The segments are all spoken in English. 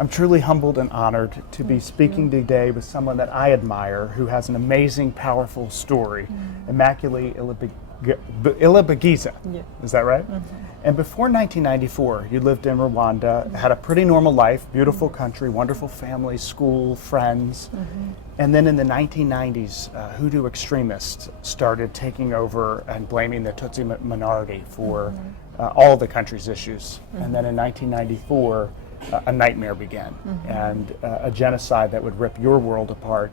I'm truly humbled and honored to be speaking today with someone that I admire, who has an amazing, powerful story, Immaculee Ilibagiza. Yeah. Is that right? And before 1994, you lived in Rwanda, had a pretty normal life, beautiful country, wonderful family, school, friends. And then in the 1990s, Hutu extremists started taking over and blaming the Tutsi minority for all the country's issues. And then in 1994, a nightmare began, and a genocide that would rip your world apart.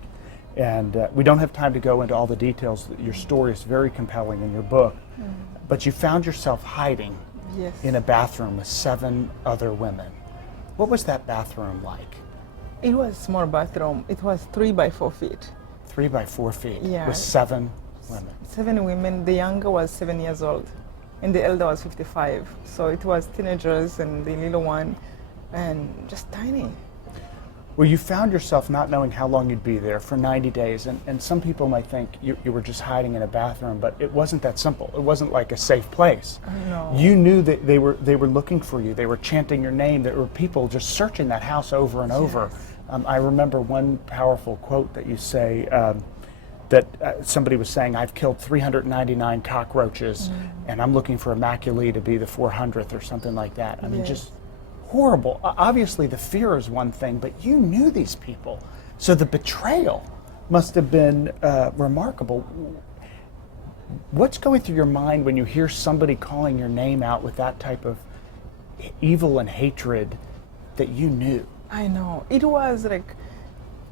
And we don't have time to go into all the details. Your story is very compelling in your book, but you found yourself hiding in a bathroom with 7 other women. What was that bathroom like? It was a small bathroom. It was 3 by 4 feet. 3 by 4 feet Yeah. with 7 women. 7 women. The younger was 7 years old, and the elder was 55. So it was teenagers and the little one, and just tiny. Well, you found yourself not knowing how long you'd be there for 90 days, and some people might think you were just hiding in a bathroom, but it wasn't that simple. It wasn't like a safe place. No. You knew that they were looking for you. They were chanting your name. There were people just searching that house over and over. I remember one powerful quote that you say, that somebody was saying, I've killed 399 cockroaches, and I'm looking for Immaculee to be the 400th or something like that. I mean, just horrible. Obviously, the fear is one thing, but you knew these people. So the betrayal must have been remarkable. What's going through your mind when you hear somebody calling your name out with that type of evil and hatred that you knew? I know. It was like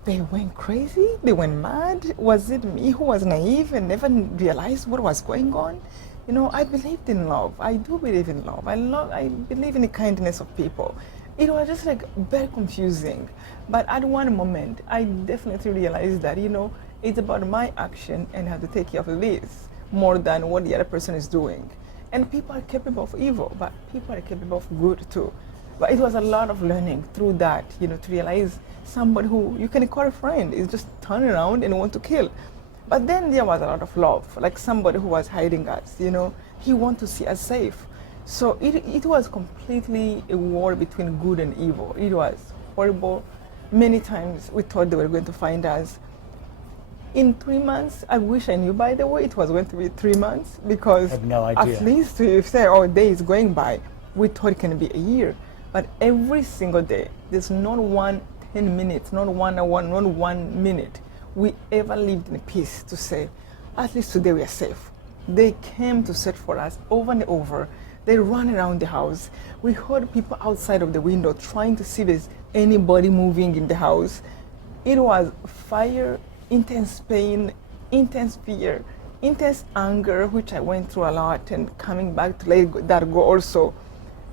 they went crazy. They went mad. Was it me who was naive and never realized what was going on? You know, I believed in love. I do believe in love. I believe in the kindness of people. It was just like very confusing. But at one moment, I definitely realized that, you know, it's about my action and how to take care of this more than what the other person is doing. And people are capable of evil, but people are capable of good too. But it was a lot of learning through that, you know, to realize somebody who you can call a friend is just turn around and want to kill. But then there was a lot of love, like somebody who was hiding us, you know, he wanted to see us safe. So it was completely a war between good and evil. It was horrible. Many times we thought they were going to find us. In 3 months, I wish I knew, by the way, it was going to be 3 months, because I have no idea. at least if you say, oh, a day is going by, we thought it can be a year. But every single day, there's not one 10 minutes, not 1 hour, not 1 minute we ever lived in peace to say, at least today we are safe. They came to search for us over and over. They ran around the house. We heard people outside of the window trying to see if there's anybody moving in the house. It was fire, intense pain, intense fear, intense anger, which I went through a lot, and coming back to let that go also.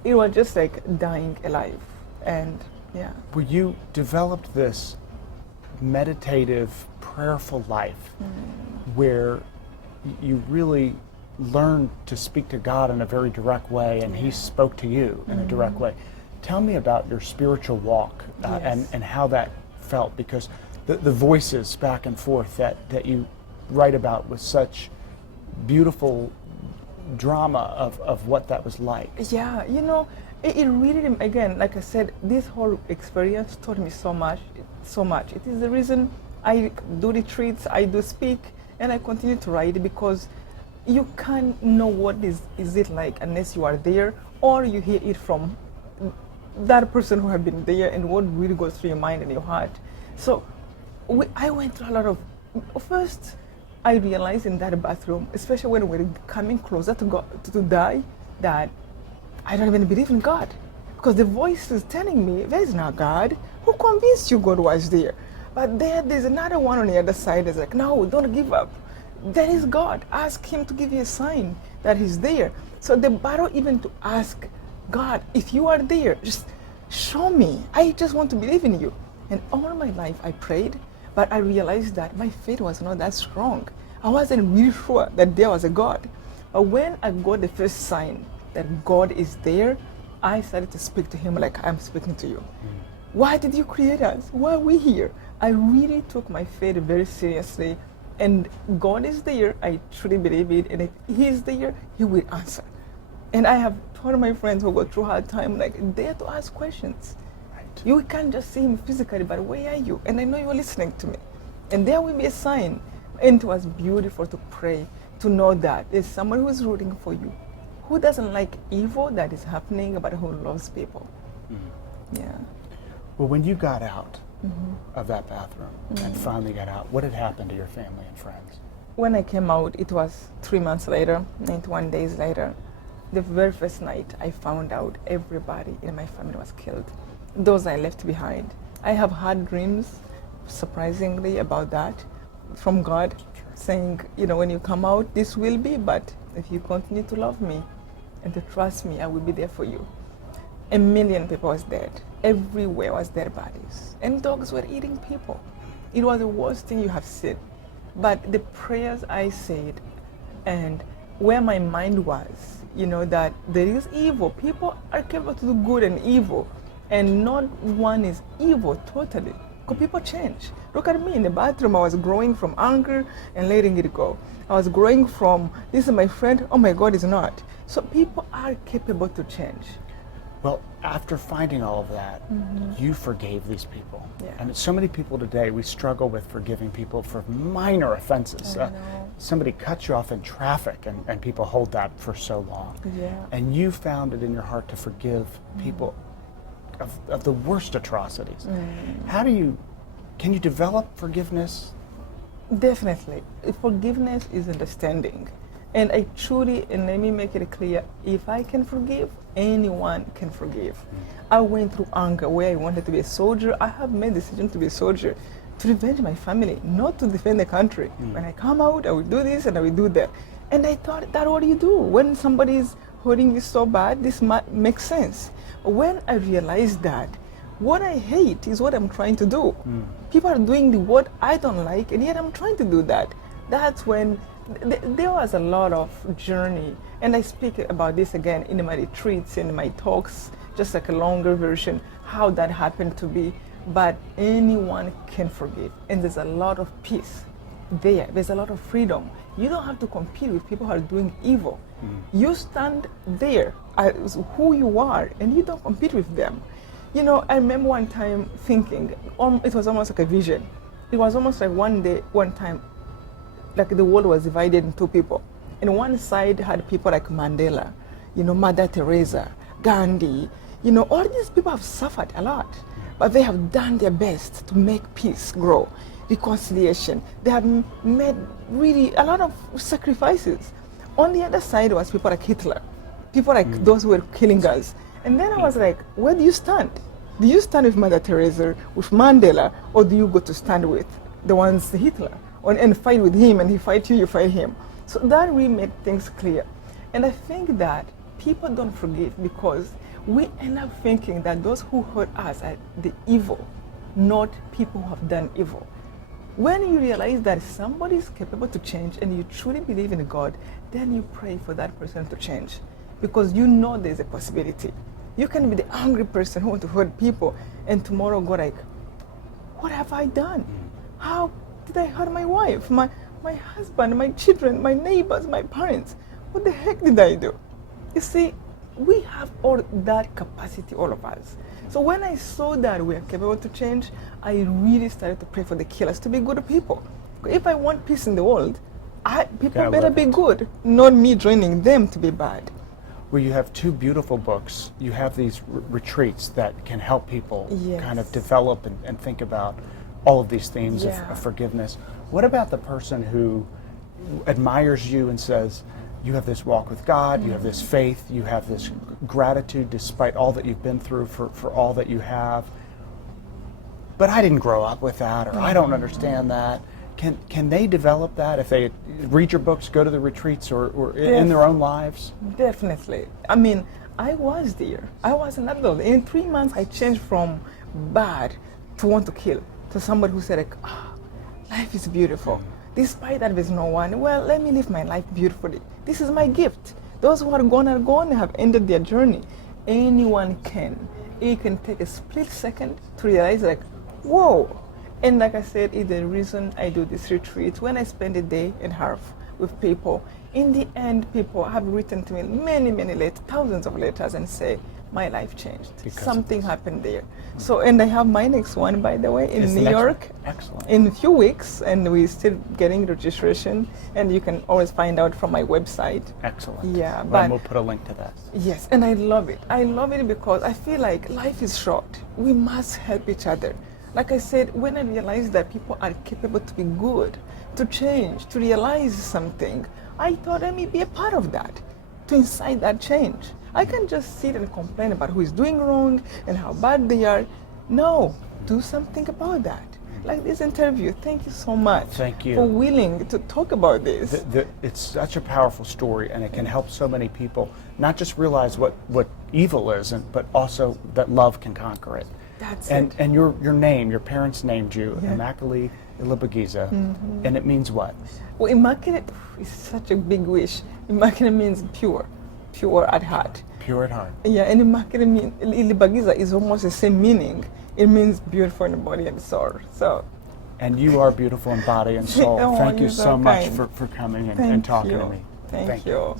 It was just like dying alive. And yeah. Well, you developed this meditative, prayerful life where you really learned to speak to God in a very direct way, and He spoke to you in a direct way. Tell me about your spiritual walk and how that felt, because the voices back and forth that you write about with such beautiful drama of what that was like. Yeah, you know, it really, again, like I said, this whole experience taught me so much, so much. It is the reason I do retreats, I do speak, and I continue to write, because you can't know what is it like unless you are there, or you hear it from that person who have been there and what really goes through your mind and your heart. So I went through a lot of, first, I realized in that bathroom, especially when we're coming closer to God, to die, that I don't even believe in God. Because the voice is telling me, there is no God. Who convinced you God was there? But there's another one on the other side that's like, no, don't give up. There is God. Ask Him to give you a sign that He's there. So the battle even to ask God, if you are there, just show me. I just want to believe in you. And all my life I prayed, but I realized that my faith was not that strong. I wasn't really sure that there was a God. But when I got the first sign that God is there, I started to speak to Him like I'm speaking to you. Why did you create us? Why are we here? I really took my faith very seriously. And God is there. I truly believe it. And if He is there, He will answer. And I have told my friends who go through hard time, like, dare to ask questions. Right. You can't just see him physically, but where are you? And I know you're listening to me. And there will be a sign. And it was beautiful to pray, to know that there's someone who is rooting for you, who doesn't like evil that is happening, but who loves people. Yeah. Well, when you got out of that bathroom and finally got out, what had happened to your family and friends? When I came out, it was 3 months later, 91 days later. The very first night, I found out everybody in my family was killed. Those I left behind. I have had dreams, surprisingly, about that from God, saying, you know, when you come out, this will be, but if you continue to love me and to trust me, I will be there for you. 1 million people was dead. Everywhere was dead bodies. And dogs were eating people. It was the worst thing you have seen. But the prayers I said and where my mind was, you know, that there is evil. People are capable to do good and evil. And not one is evil totally. Because people change. Look at me in the bathroom. I was growing from anger and letting it go. I was growing from, this is my friend, oh my God, it's not. So people are capable to change. Well, after finding all of that, you forgave these people. Yeah. And so many people today, we struggle with forgiving people for minor offenses. I know. Somebody cuts you off in traffic, and people hold that for so long. Yeah. And you found it in your heart to forgive people of the worst atrocities. Can you develop forgiveness? Definitely. Forgiveness is understanding. And I truly, and let me make it clear, if I can forgive, anyone can forgive. I went through anger where I wanted to be a soldier. I have made the decision to be a soldier to revenge my family, not to defend the country. When I come out, I will do this and I will do that. And I thought, that's what you do. When somebody is hurting you so bad, this makes sense. When I realized that, what I hate is what I'm trying to do. People are doing what I don't like, and yet I'm trying to do that. That's when there was a lot of journey, and I speak about this again in my retreats, in my talks, just like a longer version, how that happened to be. But anyone can forgive, and there's a lot of peace there. There's a lot of freedom. You don't have to compete with people who are doing evil. You stand there as who you are, and you don't compete with them. You know, I remember one time thinking, it was almost like a vision. It was almost like one time, like the world was divided into people. And one side had people like Mandela, you know, Mother Teresa, Gandhi. You know, all these people have suffered a lot, but they have done their best to make peace grow, reconciliation. They have made really a lot of sacrifices. On the other side was people like Hitler, people like those who were killing us. And then I was like, where do you stand? Do you stand with Mother Teresa, with Mandela, or do you go to stand with the ones, Hitler, and fight with him, and he fight you, you fight him? So that really made things clear. And I think that people don't forgive because we end up thinking that those who hurt us are the evil, not people who have done evil. When you realize that somebody is capable to change and you truly believe in God, then you pray for that person to change because you know there's a possibility. You can be the angry person who wants to hurt people and tomorrow go like, what have I done? How did I hurt my wife, my husband, my children, my neighbors, my parents? What the heck did I do? You see, we have all that capacity, all of us. So when I saw that we are capable to change, I really started to pray for the killers to be good people. If I want peace in the world, people better be good, not me joining them to be bad. Well, you have two beautiful books. You have these retreats that can help people kind of develop and think about all of these themes of forgiveness. What about the person who admires you and says, you have this walk with God, you have this faith, you have this gratitude despite all that you've been through for all that you have, but I didn't grow up with that, or I don't understand that. Can they develop that if they read your books, go to the retreats, or in their own lives? Definitely. I mean, I was there. I was an adult. In 3 months, I changed from bad to want to kill to somebody who said, like, life is beautiful. Despite that there's no one, well, let me live my life beautifully. This is my gift. Those who are gone have ended their journey. Anyone can. It can take a split second to realize, like, whoa. And like I said, it's the reason I do this retreat. When I spend a day and a half with people, in the end, people have written to me many, many letters, thousands of letters, and say, my life changed. Because of Something this. happened there. So, and I have my next one, by the way, in Is the New next one? York Excellent. in a few weeks, and we're still getting registration, and you can always find out from my website. Excellent. Yeah, Well, but and we'll put a link to that. yes, and I love it. I love it because I feel like life is short. We must help each other. Like I said, when I realized that people are capable to be good, to change, to realize something, I thought I may be a part of that, to incite that change. I can't just sit and complain about who is doing wrong and how bad they are. No, do something about that. Like this interview, thank you so much Thank you. for willing to talk about this. It's such a powerful story, and it can help so many people not just realize what evil is, but also that love can conquer it. That's And it. and your name, your parents named you Yeah. Immaculee Ilibagiza, and it means what? Well, Immaculate is such a big wish. Immaculate means pure, pure at heart. Pure at heart. Yeah, and Immaculate Ilibagiza is almost the same meaning. It means beautiful in body and soul. So, And you are beautiful in body and soul. Oh, Thank you you're so so much kind. for coming and thank talking you. to me. Thank you.